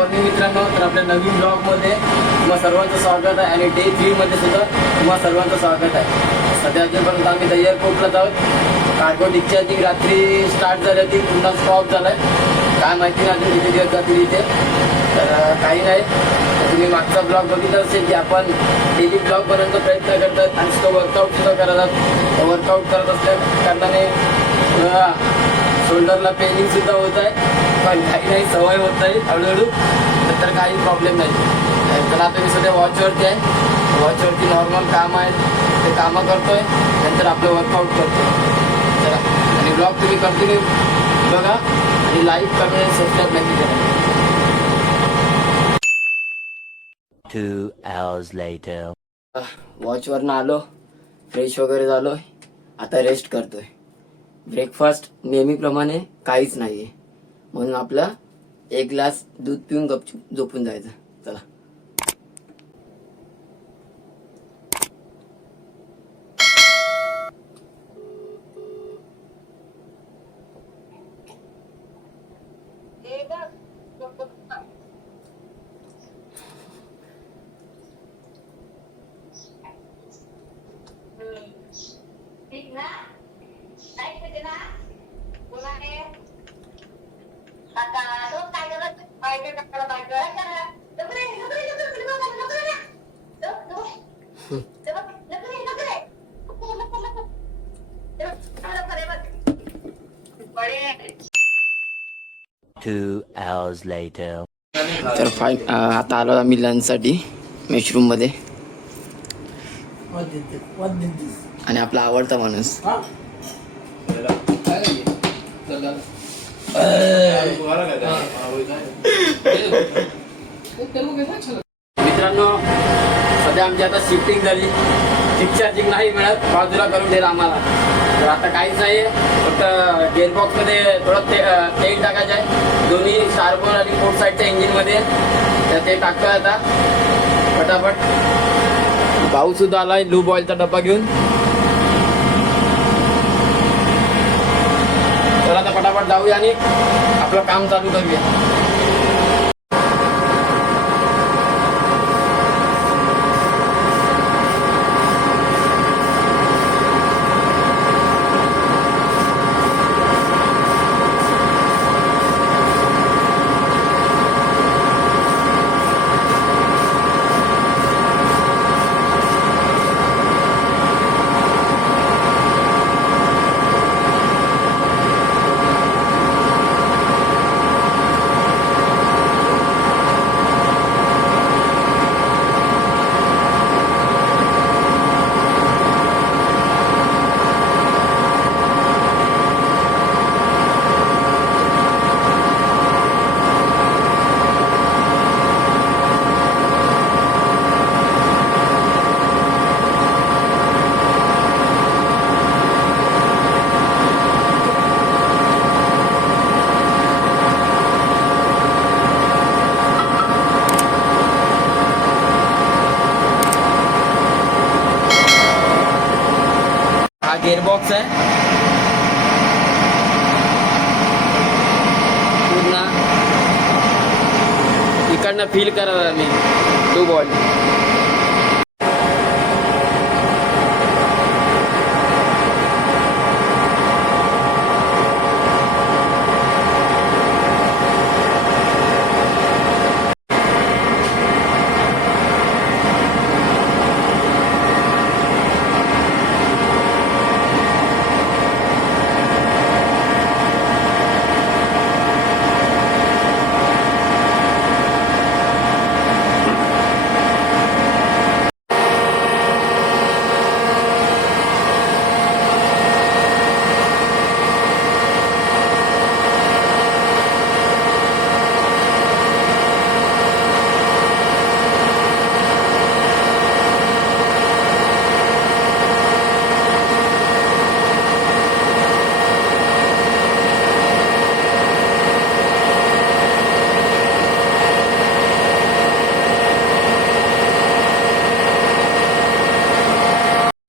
सर्वांनी मित्रांनो तर आपल्या नवीन ब्लॉगमध्ये तुम्हा सर्वांचं स्वागत आहे आणि डे थ्री मध्ये सुद्धा तुम्हा सर्वांचं स्वागत आहे. सध्या अजूनपर्यंत आम्ही तयार एअरपोर्टलाच आहोत. कार्गो डिस्चार्जिंग रात्री स्टार्ट झाली होती पुन्हा स्टॉप झालाय. काय माहिती नाही अजून किती दिवस जातील इथे. तर काही नाही. तुम्ही मागचा ब्लॉग बघितला असेल की आपण डेली ब्लॉग बनवण्याचा प्रयत्न करतात आणि तो वर्कआउट सुद्धा करतात वर्कआउट करत असल्या कारणाने शोल्डरला पेनिंग सुद्धा होत आहे. पण काही नाही सवय होत नाही हळूहळू. नंतर काही प्रॉब्लेम नाही. तर आता मी सध्या वॉचवरती आहे. वॉचवरती नॉर्मल काम आहे ते कामं करतोय. नंतर आपलं वर्कआउट करतोय. चला आणि ब्लॉग तुम्ही कंटिन्यू बघा. आणि लाईक कमेंट सबस्क्राईब नक्की करा. Two hours later. वॉचवरनं आलो. फ्रेश वगैरे झालोय. आता रेस्ट करतोय. ब्रेकफास्ट नेहमीप्रमाणे काहीच नाहीये. म्हणून आपला एक ग्लास दूध पिऊन गपचूप झोपून जायचं चला ठीक ना लाइट पाहिजे ना बोला रे आता तो काय करत बायका टाकायला बायका करा नको रे नको रे नको रे नको रे नको रे नको रे बघ बडे Two hours later. तर फाईन आता आलो आम्ही लंचसाठी मेशरूममध्ये आणि आपला आवडता माणूस. मित्रांनो सध्या आमची आता शिफ्टिंग झाली. चार्जिंग नाही मिळत. बाजूला करून देईल आम्हाला. तर आता काहीच नाही फक्त गेअरबॉक्समध्ये थोडं ते तेल टाकायचं आहे. दोन्ही शार्पर आणि फोर साईडच्या इंजिनमध्ये तर ते टाकतोय आता. फटाफट भाऊसुद्धा आला आलाय. लूब ऑइलचा डब्बा घेऊन. तर आता फटाफट जाऊया आणि आपलं काम चालू करूया. गेअरबॉक्स आहे. पूर्ण. इकडनं फील करा मी टू बॉल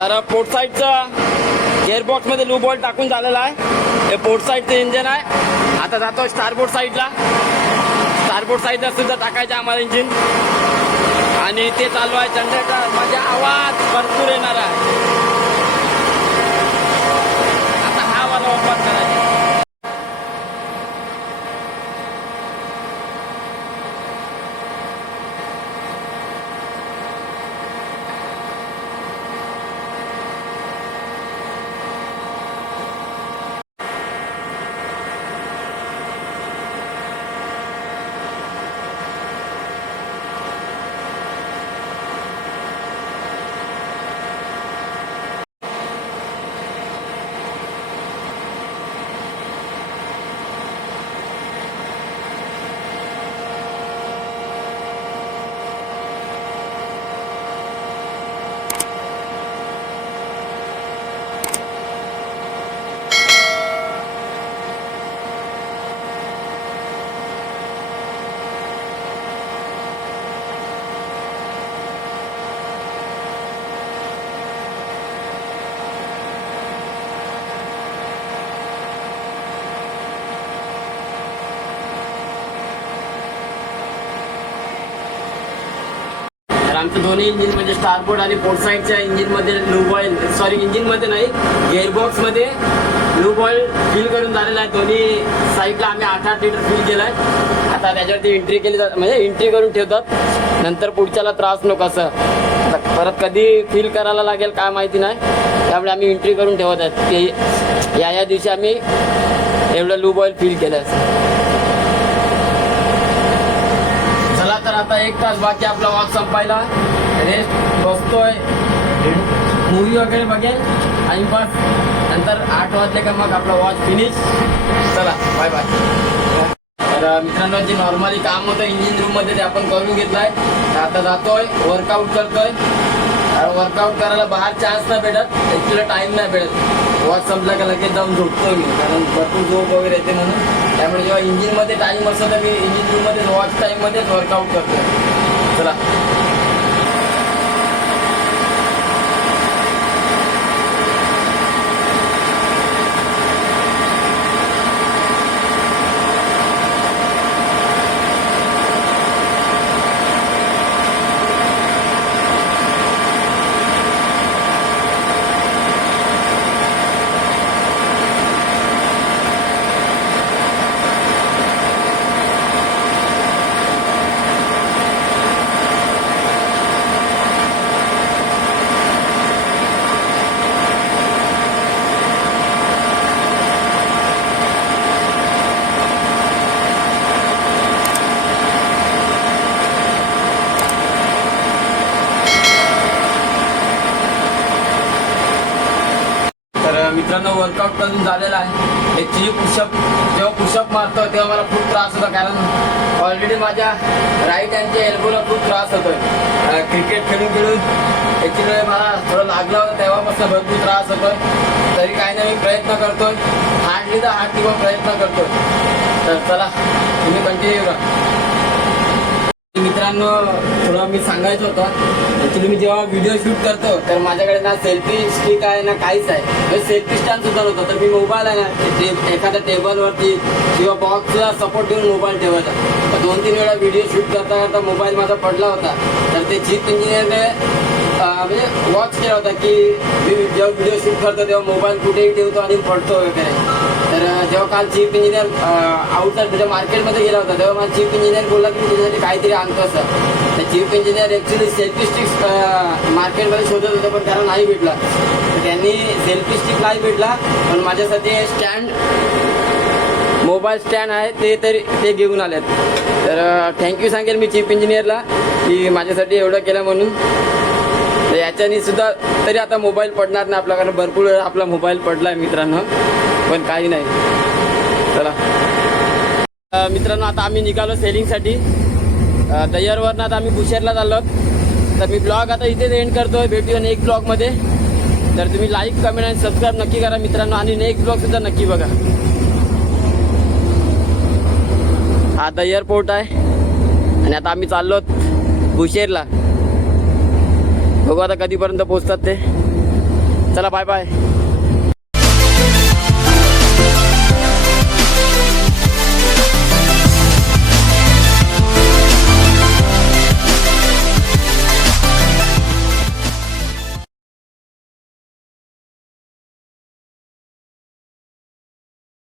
तर पोर्ट साईडचा गेअरबॉक्समध्ये लू बॉल टाकून झालेला आहे. हे पोर्ट साईडचं इंजिन आहे. आता जातो स्टारबोर्ड साईडला स्टारबोर्ड साईडला सुद्धा टाकायचं आम्हाला इंजिन आणि ते चालू आहे. जनरेटर म्हणजे आवाज भरपूर येणार आहे आता हा वाला वापर करायचा तर आमचं दोन्ही इंजिन म्हणजे स्टारबोर्ड आणि पोर्ट साईडच्या इंजिनमध्ये लूब ऑइल सॉरी इंजिनमध्ये नाही गेअरबॉक्समध्ये लूब ऑइल फिल करून झालेला आहे. दोन्ही साईडला आम्ही आठ आठ लिटर फिल केलं आहे आता त्याच्यावरती एंट्री केली जात. म्हणजे एंट्री करून ठेवतात. नंतर पुढच्याला त्रास नको असं. परत कधी फिल करायला लागेल काय माहिती नाही. त्यामुळे आम्ही एंट्री करून ठेवत आहेत. की या या दिवशी आम्ही एवढं लूब ऑइल फिल केलं आहे चला तर आता एक तास बाकी आपला वॉच संपायला. रेस्ट बसतोय. मूवी वगैरे बघेल. आणि बस. नंतर आठ वाजले का मग आपला वॉच फिनिश चला बाय बाय तर मित्रांनो जे नॉर्मली काम होतं इंजिन रूममध्ये ते आपण करून घेतलंय. आता जातोय. वर्कआउट करतोय. वर्कआउट करायला बाहेर चान्स नाही भेटत. ऍक्च्युली टाइम नाही भेटत. वॉच संपला का लगेच जाऊन झोपतोय मी. कारण भरपूर झोप वगैरे येते म्हणून. त्यामुळे जेव्हा इंजिनमध्ये टाइम असतो तर मी इंजिन रूममध्ये वॉच टाइम मध्येच वर्कआउट करतोय. चला तर मित्रांनो करून झालेला आहे. ॲक्च्युली पुशअप जेव्हा पुशअप मारतो तेव्हा मला खूप त्रास होतो. कारण ऑलरेडी माझ्या राईट हँडच्या एल्बोला खूप त्रास होतोय. क्रिकेट खेळून खेळून ॲक्च्युली मला थोडं लागलं होतं. तेव्हापासून भरपूर त्रास होतोय. तरी काही नाही मी प्रयत्न करतोय. हार्डली तर हार्ड किंवा प्रयत्न करतोय. तर चला तुम्ही कंटिन्यू करा. मित्रांनो थोडं मी सांगायचं होतं. ऍक्च्युली मी जेव्हा व्हिडिओ शूट करतो तर माझ्याकडे ना सेल्फी स्टिक आहे ना काहीच आहे. म्हणजे सेल्फी स्टँड सुद्धा नव्हतं. तर मी मोबाईल आहे ना ते एखाद्या टेबलवरती किंवा बॉक्सला सपोर्ट देऊन मोबाईल ठेवायचा. तर दोन तीन वेळा व्हिडिओ शूट करता करता मोबाईल माझा पडला होता. तर ते चीफ इंजिनियरने म्हणजे वॉच केला होता की मी जेव्हा व्हिडिओ शूट करतो तेव्हा मोबाईल कुठेही ठेवतो आणि पडतो वगैरे. तर जेव्हा काल चीफ इंजिनियर आउटसाईड म्हणजे मार्केटमध्ये गेला होता तेव्हा मला चीफ इंजिनियर बोलला की मी तुझ्यासाठी काहीतरी आणतो असं तर chief engineer actually selfie sticks मार्केटमध्ये शोधत होतं पण त्याला नाही भेटला. तर त्यांनी सेल्फी स्टिक नाही भेटला पण माझ्यासाठी स्टँड मोबाईल स्टँड आहे ते तरी ते घेऊन आलेत. तर थँक्यू सांगेल मी चीफ इंजिनियरला की माझ्यासाठी एवढं केलं म्हणून. तर याच्याने सुद्धा तरी आता मोबाईल पडणार नाही आपला कारण भरपूर वेळा आपला मोबाईल पडला आहे मित्रांनो. पण काही नाही. चला. मित्रांनो आता आम्ही निघालो सेलिंगसाठी. अ, आता आम्ही बुशेरला चाललो. तर मी ब्लॉग आता इथेच एंड करतोय. भेटूया नेक्स्ट ब्लॉगमध्ये तर तुम्ही लाईक कमेंट आणि सबस्क्राईब नक्की करा मित्रांनो. आणि नेक्स्ट ब्लॉग सुद्धा नक्की बघा. हा आता एअरपोर्ट आहे. आणि आता आम्ही चाललो बुशेरला बघू आता कधीपर्यंत पोहोचतात ते? चला बाय बाय